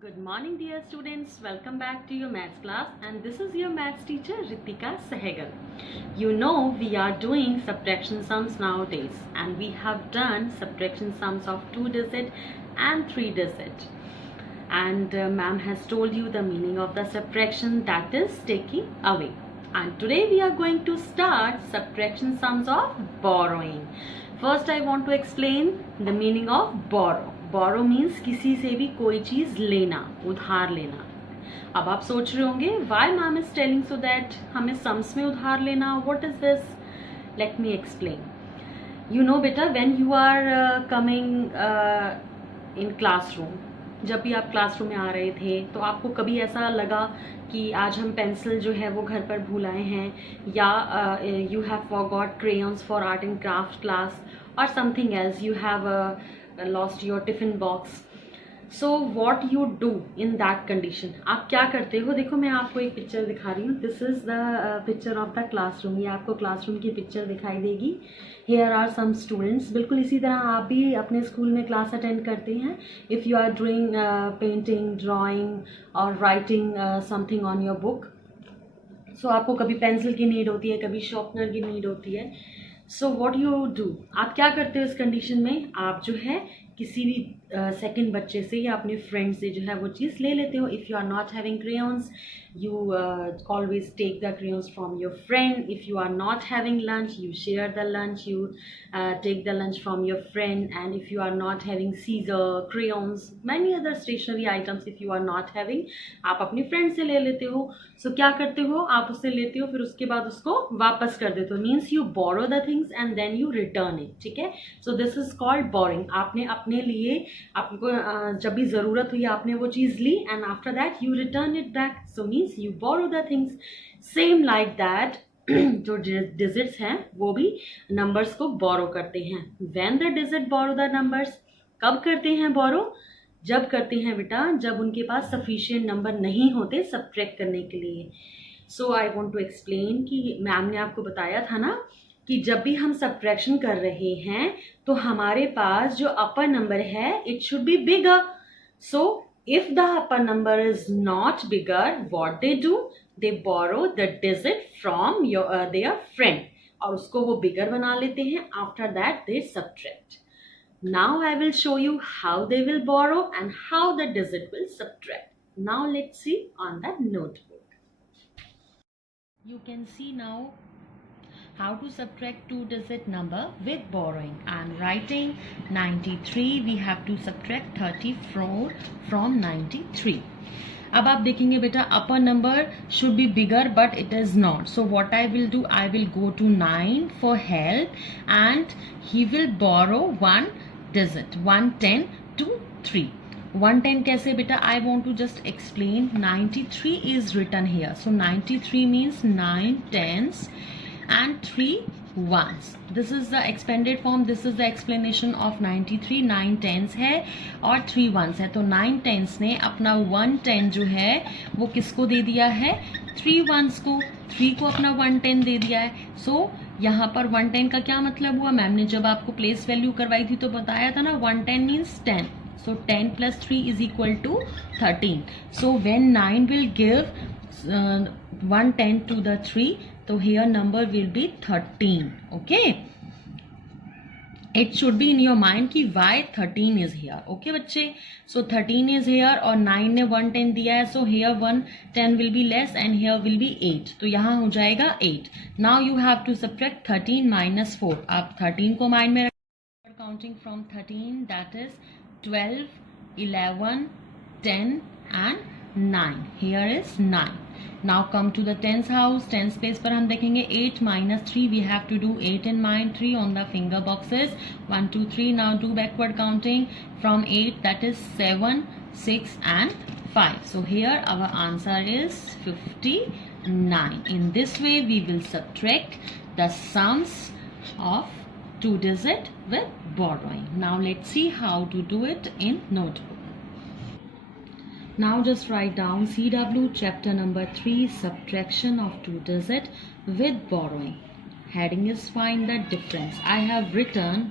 Good morning dear students, welcome back to your maths class and this is your maths teacher Ritika Sehgal. You know we are doing subtraction sums nowadays and we have done subtraction sums of 2 digit and 3 digit. And ma'am has told you the meaning of the subtraction, that is taking away. And today we are going to start subtraction sums of borrowing. First I want to explain the meaning of borrow. Borrow means किसी से भी कोई चीज लेना, उधार लेना. अब आप सोच रहे होंगे why ma'am is telling so that हमें सम्स में उधार लेना, what is this? Let me explain. You know बेटा, when you are coming in classroom, जब भी आप क्लासरूम में आ रहे थे तो आपको कभी ऐसा लगा कि आज हम पेंसिल जो है वो घर पर भूल आए हैं, या you have forgot crayons for art and craft class और something else, you have lost your tiffin box. So what you do in that condition? आप क्या करते हो? देखो मैं आपको एक पिक्चर दिखा रही हूँ. This is the picture of the classroom. ये आपको क्लासरूम की पिक्चर दिखाई देगी. Here are some students. बिल्कुल इसी तरह आप भी अपने स्कूल में क्लास अटेंड करते हैं. If you are doing painting, drawing or writing something on your book, so आपको कभी पेंसिल की नीड होती है, कभी शार्पनर की नीड होती है. सो वॉट यू डू, आप क्या करते हो इस कंडीशन में? आप जो है किसी भी सेकंड बच्चे से या अपने फ्रेंड से जो है वो चीज़ ले लेते हो. If you are not having crayons, you always take the crayons from your friend. If you are not having lunch, you share the lunch, you take the lunch from your friend. And if you are not having scissor, crayons, many other stationery items, if you are not having, आप अपनी friend से ले लेते हो. सो क्या करते हो, आप उससे लेते हो, फिर उसके बाद उसको वापस कर देते हो. Means you borrow the things and then you return it. ठीक है, so this is called boring. आपने अपने लिए, आपको जब भी ज़रूरत हुई आपने वो चीज़ ली and after that you return it back. So means you borrow the things. Same like that, जो डिजिट्स हैं वो भी नंबर्स को बोरो करते हैं. When the digit borrow the numbers, कब करते हैं बोरो? जब करते हैं बेटा जब उनके पास सफिशिएंट नंबर नहीं होते सब्ट्रैक्ट करने के लिए. सो आई वांट टू एक्सप्लेन कि मैम ने आपको बताया था ना कि जब भी हम सब्ट्रैक्शन कर रहे हैं तो हमारे पास जो अपर नंबर है it should be bigger. So if the upper number is not bigger, what they do? They borrow the digit from their friend और उसको वो bigger बना लेते हैं. After that they subtract. Now I will show you how they will borrow and how the digit will subtract. Now let's see on the notebook. You can see now how to subtract 2-digit number with borrowing. I am writing 93. We have to subtract 34 from 93. अब आप देखेंगे बेटा upper number should be bigger but it is not. So what I will do, I will go to 9 for help and he will borrow 1 digit 110 to 3. 110 कैसे बेटा? I want to just explain. 93 is written here. So 93 means 9 tens and 3 ones. This is the expanded form. This is the explanation of 93. 9 tens है और 3 ones है. तो 9 tens ने अपना 110 जो है वो किसको दे दिया है? 3 ones को. 3 को अपना 110 दे दिया है. सो यहाँ पर 110 का क्या मतलब हुआ? मैम ने जब आपको प्लेस वैल्यू करवाई थी तो बताया था ना 110 means 10. So 10 plus 3 is equal to 13. So when 9 will give 110 to the 3, so here number will be 13. Okay, it should be in your mind कि why 13 is here. Okay बच्चे, so 13 is here और 9 ने 110 दिया है. So here 110 will be less and here will be 8. तो यहाँ हो जाएगा 8. Now you have to subtract 13 minus 4. आप 13 को माइंड में रखें. Counting from 13, that is 12, 11, 10 and 9. Here is 9. Now come to the tens house. tens place पर हम देखेंगे 8 minus 3. We have to do 8 in mind, 3 on the finger boxes. 1, 2, 3. Now do backward counting from 8. That is 7, 6 and 5. So here our answer is 59. In this way we will subtract the sums of 2-digit with borrowing. Now let's see how to do it in notebook. Now just write down CW chapter number 3, subtraction of 2-digit with borrowing. Heading is find the difference. I have written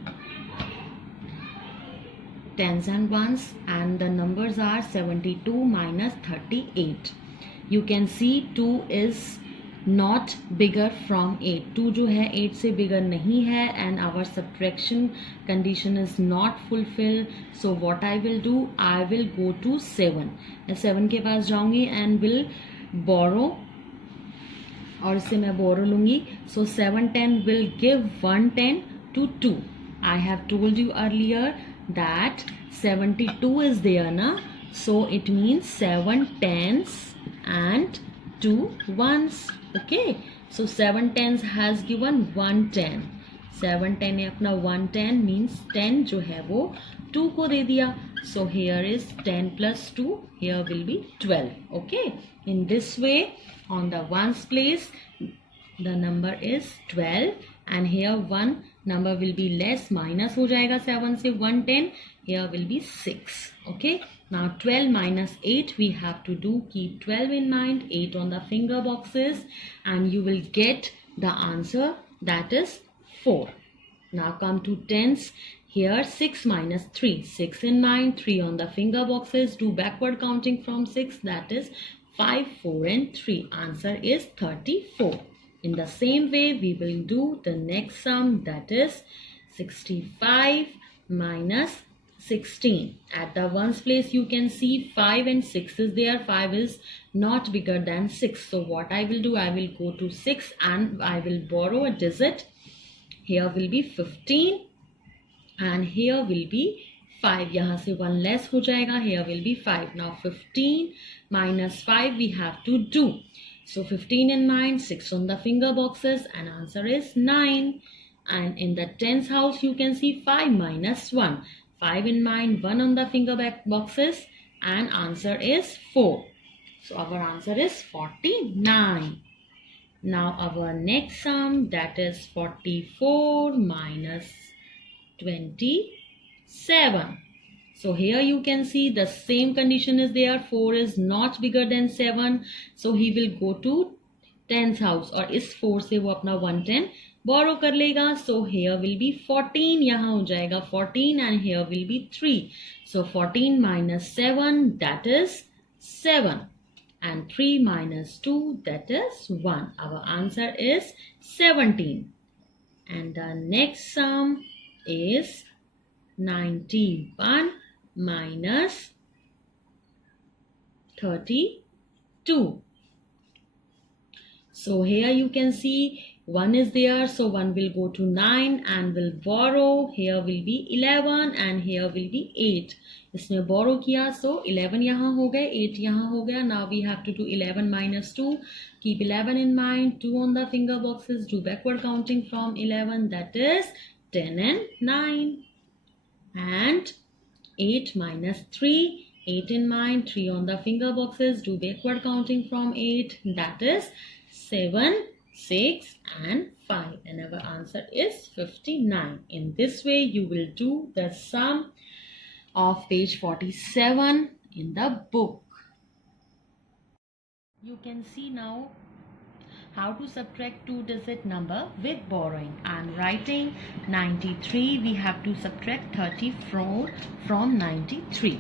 tens and ones, and the numbers are 72 minus 38. You can see 2 is not bigger from 8. 2 जो है 8 से bigger नहीं है, and our subtraction condition is not fulfilled. So what I will do, I will go to 7. मैं 7 के पास जाऊंगी and will borrow, और इससे मैं borrow लूंगी. So 710 will give 110 to 2. I have told you earlier that 72 is there na, so it means 7 tens and 2 ones. Okay, so 7 tens has given 110. 710 ने अपना 110 means 10 जो है वो 2 को दे दिया. So here is 10 plus 2, here will be 12. Okay, in this way on the ones place the number is 12, and here one number will be less, minus हो जाएगा 7 से 110, here will be 6. Okay, now 12 minus 8 we have to do, keep 12 in mind, 8 on the finger boxes, and you will get the answer, that is 4. Now come to tens. Here 6 minus 3, 6 in mind, 3 on the finger boxes, do backward counting from 6, that is 5, 4 and 3. Answer is 34. In the same way we will do the next sum, that is 65 minus 16. At the ones place you can see 5 and 6 is there. 5 is not bigger than 6. So what I will do, I will go to 6 and I will borrow a digit. Here will be 15 and here will be 5. यहाँ से 1 less हो जाएगा. Here will be 5. Now 15 minus 5 we have to do. So 15 in mind, 6 on the finger boxes, and answer is 9. And in the tens house you can see 5 minus 1. 5 in mind, 1 on the finger boxes, and answer is 4. So our answer is 49. Now our next sum, that is 44 minus 27. So here you can see the same condition is there. 4 is not bigger than 7. So he will go to tens house, और इस 4 से वो अपना 110 borrow कर लेगा. So here will be 14. यहाँ हो जाएगा 14 and here will be 3. So 14 minus 7, that is 7. And 3 minus 2, that is 1. Our answer is 17. And the next sum is 91 minus 32. So here you can see 1 is there, so 1 will go to 9 and will borrow. Here will be 11 and here will be 8. इसमें borrow किया, so 11 यहाँ हो गए, 8 यहाँ हो गया. Now we have to do 11 minus 2. Keep 11 in mind, 2 on the finger boxes, do backward counting from 11, that is 10 and 9. And 8 minus 3, 8 in mind, 3 on the finger boxes, do backward counting from 8, that is 7, 6 and 5, and our answer is 59. In this way you will do the sum of page 47 in the book. You can see now how to subtract two-digit number with borrowing. I am writing 93. We have to subtract 34 from 93.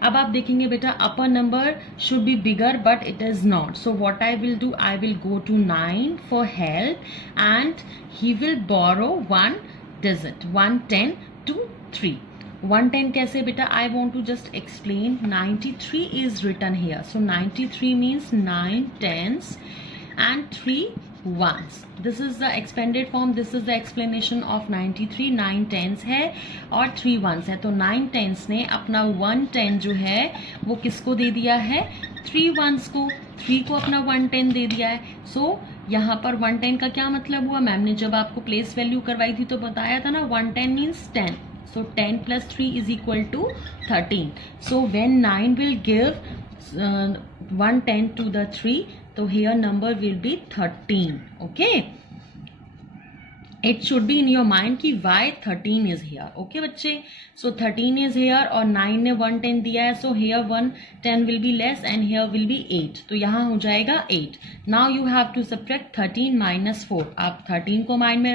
अब आप देखेंगे बेटा upper number should be bigger but it is not. So what I will do, I will go to 9 for help and he will borrow one digit, 110 to 3. 110 कैसे बेटा? I want to just explain. 93 is written here. So 93 means 9 tens and 3 ones. This is the expanded form. This is the explanation of 93. 9 tens है और 3 ones है. तो 9 tens ने अपना 110 जो है वो किसको दे दिया है? 3 ones को. 3 को अपना 110 दे दिया है. So यहाँ पर 110 का क्या मतलब हुआ? मैम ने जब आपको प्लेस वैल्यू करवाई थी तो बताया था ना, 110 means 10. So 10 plus 3 is equal to 13. So when 9 will give 110 to the 3, so here number will be 13. Okay, it should be in your mind कि why 13 is here. Okay बच्चे, so 13 is here और 9 ने 110 दिया है, so here 110 will be less and here will be 8. तो यहाँ हो जाएगा 8. Now you have to subtract 13 minus 4. आप 13 को माइंड में